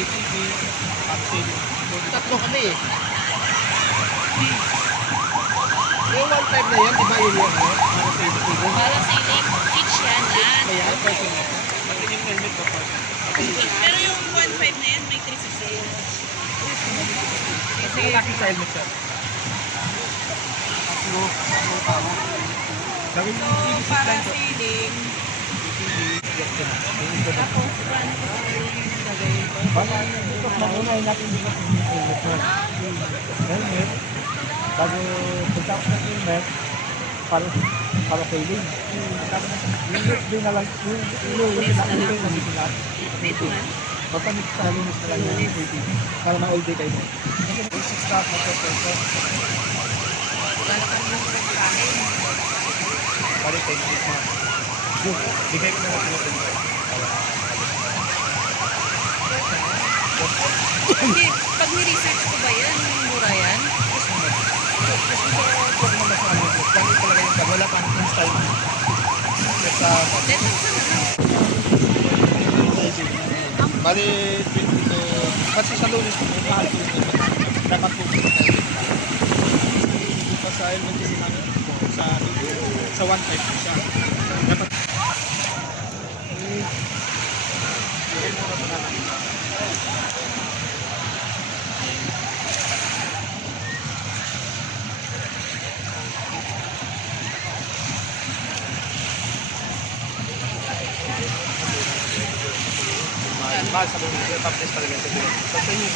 ATV, capsule. Tatlo kami eh. Yung 1.5 na yan, di ba yun yung ano? Para sa ATV. Para sailing, each yan lahat. Kaya, person. Pati yung helmet ko pa. Pero yung 1.5 na yan, may 360. Kasi laki sa helmet siya. Tatlo. Gawin mo yung Para sailing, tapos front ko yung gagawin ko. baka dito maunay natin dito sa helmet mo. Helmet. Bago punta ako ng helmet, para sailing. Yung din na lang, yung gamitin natin. Dito man. Papanik sa linis na lang yung ATV. Para ma-all day kayo. Basic stuff, mag-peso. Wala kang yung pagkain. Pari 10 feet na. Yun, bigay ko na lang sila 10 feet. Hindi, pag ni-research ko ba yan, mura yan? Kasi ito, huwag naman sa ano. Pangit talaga yung tag. Wala pang install. Sa Dito sa lang. bali 20 to. Kasi sa lunes, mahal po ito. Dapat po ito tayo. Dito pa sa helmet kasi namin. Sa 1.5 po siya. Dapat. Bigay mo na pa namin. Mahal sa mga publish talaga. Sa inyo,